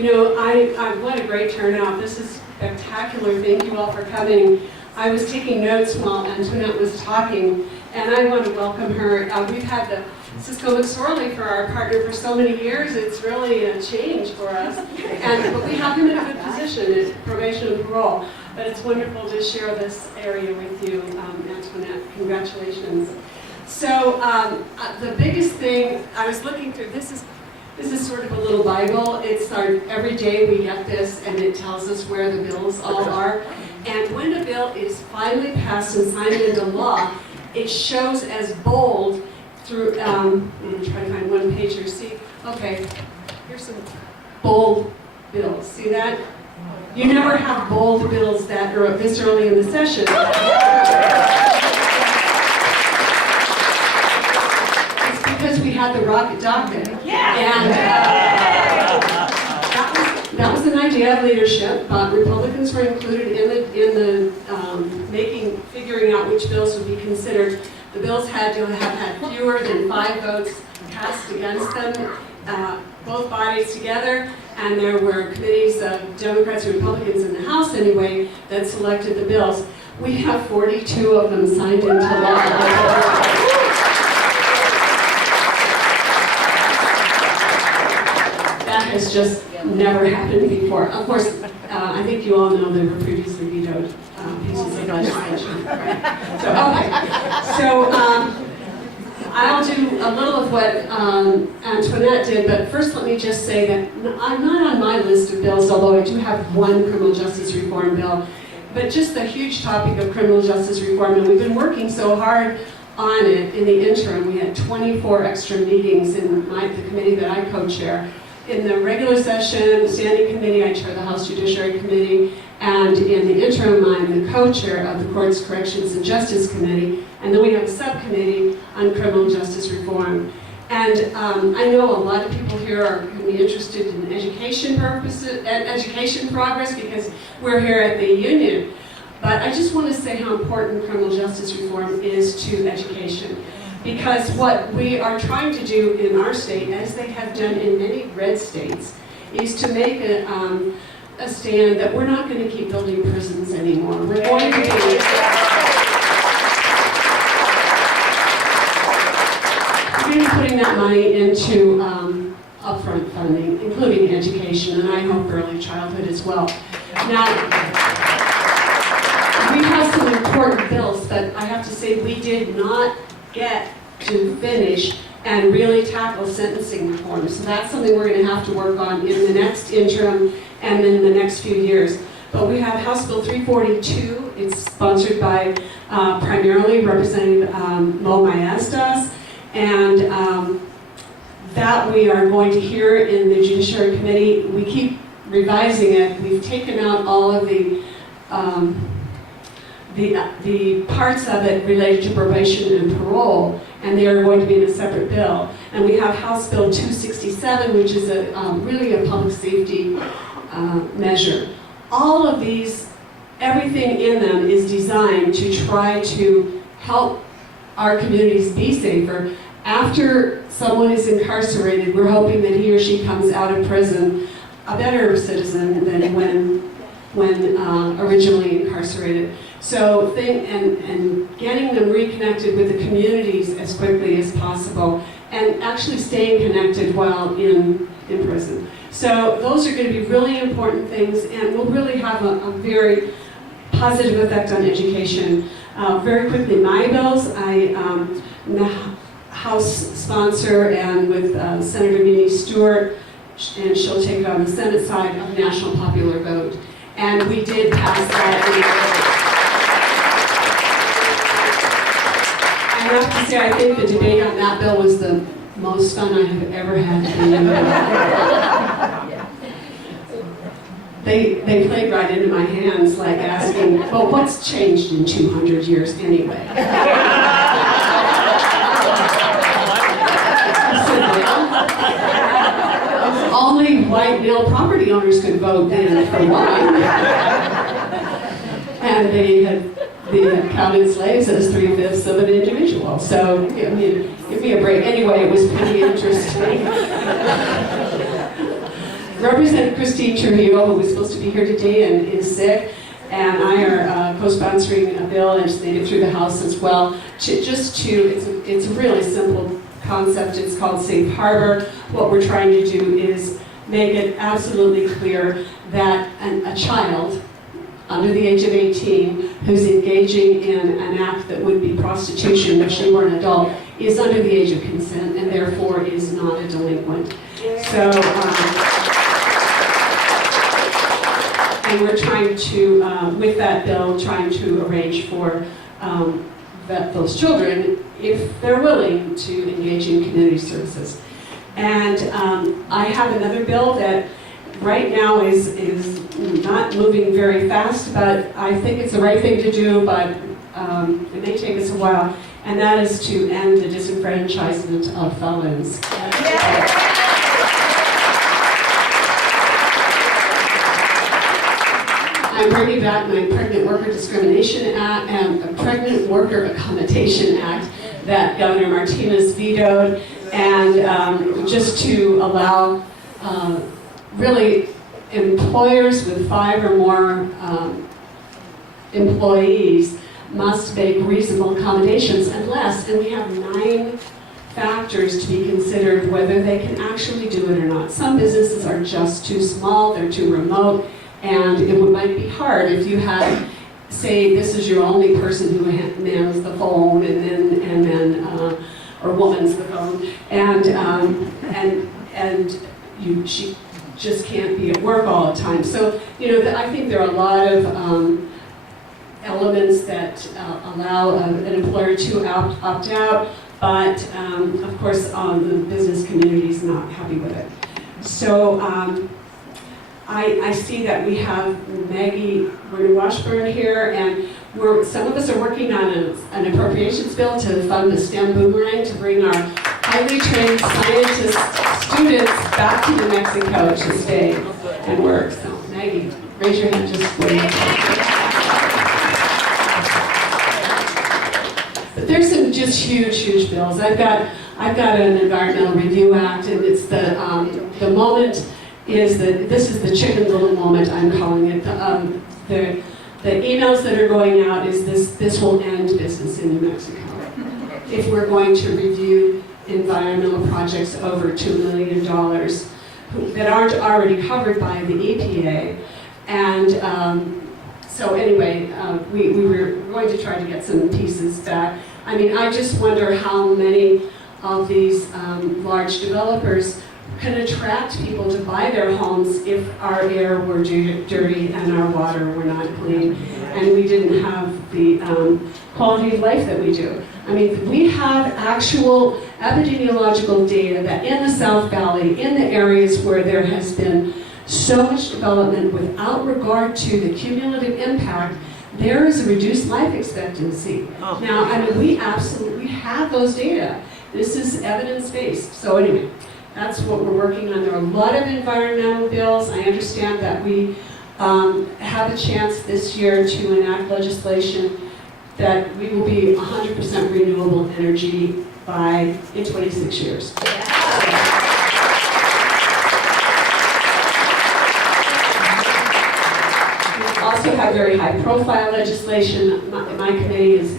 What a great turnout. This is spectacular. Thank you all for coming. I was taking notes while Antoinette was talking, and I want to welcome her. We've had the Cisco McSorley for our partner for so many years. It's really a change for us. But we have him in a good position in probation and parole. But it's wonderful to share this area with you, Antoinette. Congratulations. So the biggest thing I was looking through, this is sort of a little Bible. It's every day we get this, and it tells us where the bills all are. And when a bill is finally passed and signed into law, it shows as bold through, I'm going to try to find one page here. See, okay, here's some bold bills. See that? You never have bold bills that are this early in the session. It's because we had the rocket docket. And that was an idea of leadership, but Republicans were included in the figuring out which bills would be considered. The bills had to have had fewer than 5 votes cast against them, both bodies together, and there were committees of Democrats and Republicans in the House anyway that selected the bills. We have 42 of them signed into law. That has just never happened before. Of course, I think you all know they were previously vetoed pieces of legislation. Right? So I'll do a little of what Antoinette did, but first let me just say that I'm not on my list of bills, although I do have one criminal justice reform bill, but just the huge topic of criminal justice reform, and we've been working so hard on it in the interim. We had 24 extra meetings in the committee that I co-chair. In the regular session, the standing committee, I chair the House Judiciary Committee, and in the interim, I'm the co-chair of the Courts, Corrections, and Justice Committee, and then we have a subcommittee on criminal justice reform. And I know a lot of people here are going to be interested in education purposes and education progress because we're here at the union. But I just want to say how important criminal justice reform is to education. Because what we are trying to do in our state, as they have done in many red states, is to make a stand that we're not going to keep building prisons anymore. We're going to be putting that money into upfront funding, including education, and I hope early childhood as well. Now, we have some important bills that I have to say we did not get to finish and really tackle sentencing reform. So that's something we're going to have to work on in the next interim and in the next few years. But we have House Bill 342. It's sponsored by primarily Representative Mo Maestas, and that we are going to hear in the Judiciary Committee. We keep revising it. We've taken out all of the parts of it related to probation and parole, and they are going to be in a separate bill. And we have House Bill 267, which is really a public safety measure. All of these, everything in them is designed to try to help our communities be safer. After someone is incarcerated, we're hoping that he or she comes out of prison a better citizen than when originally incarcerated. So and getting them reconnected with the communities as quickly as possible, and actually staying connected while in prison. So those are going to be really important things, and will really have a very positive effect on education. Very quickly, my bills, I'm the House sponsor, and with Senator Mimi Stewart, and she'll take it on the Senate side of national popular vote. And we did pass that. I have to say, I think the debate on that bill was the most fun I have ever had. They played right into my hands, like asking, well, what's changed in 200 years anyway? Only white male property owners could vote then, for one. And they had counted slaves as 3/5 of an individual. So, give me a break. Anyway, it was pretty interesting. Representative Christine Trujillo, who was supposed to be here today and is sick, and I are co-sponsoring a bill, and just made it through the House as well. It's a really simple concept. It's called Safe Harbor. What we're trying to do is make it absolutely clear that a child under the age of 18 who's engaging in an act that would be prostitution if she were an adult is under the age of consent and therefore is not a delinquent. So, and we're trying to, with that bill, trying to arrange for those children, if they're willing, to engage in community services. And I have another bill that right now is not moving very fast, but I think it's the right thing to do, but it may take us a while, and that is to end the disenfranchisement of felons. I'm bringing back my Pregnant Worker Discrimination Act and the Pregnant Worker Accommodation Act that Governor Martinez vetoed, and just to allow really employers with 5 or more employees must make reasonable accommodations unless, and we have 9 factors to be considered whether they can actually do it or not. Some businesses are just too small, they're too remote, and it might be hard if you had, say, this is your only person who mans the phone, and then or woman's the phone, and she just can't be at work all the time. So, I think there are a lot of elements that allow an employer to opt out, but of course the business community is not happy with it. So I see that we have Maggie Washburn here, and some of us are working on an appropriations bill to fund the STEM boomerang to bring our highly trained scientist students back to New Mexico to stay and work. So Maggie, raise your hand just for you. But there's some just huge bills. I've got an Environmental Review Act, and it's the moment is that this is the Chicken Little moment, I'm calling it. The emails that are going out is this will end business in New Mexico. If we're going to review environmental projects over $2 million that aren't already covered by the EPA. And so anyway, we were going to try to get some pieces back. I mean, I just wonder how many of these large developers can attract people to buy their homes if our air were dirty and our water were not clean and we didn't have the quality of life that we do. I mean, we have actual epidemiological data that in the South Valley, in the areas where there has been so much development without regard to the cumulative impact, there is a reduced life expectancy. Now, I mean, we absolutely have those data. This is evidence-based. So anyway, that's what we're working on. There are a lot of environmental bills. I understand that we have a chance this year to enact legislation that we will be 100% renewable energy in 26 years. We also have very high-profile legislation. My committee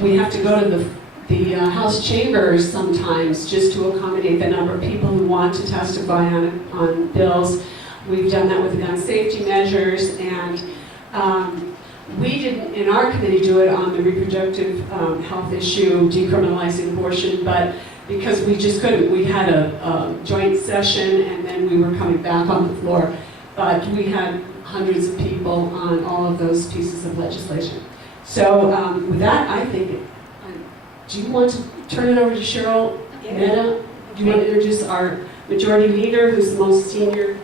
we have to go to the House chambers sometimes just to accommodate the number of people who want to testify on bills. We've done that with the gun safety measures, and we didn't, in our committee, do it on the reproductive health issue, decriminalizing abortion, but because we just couldn't, we had a joint session and then we were coming back on the floor, but we had hundreds of people on all of those pieces of legislation. So with that, I think, do you want to turn it over to Cheryl Mehta? Do you want to introduce our majority leader, who's the most senior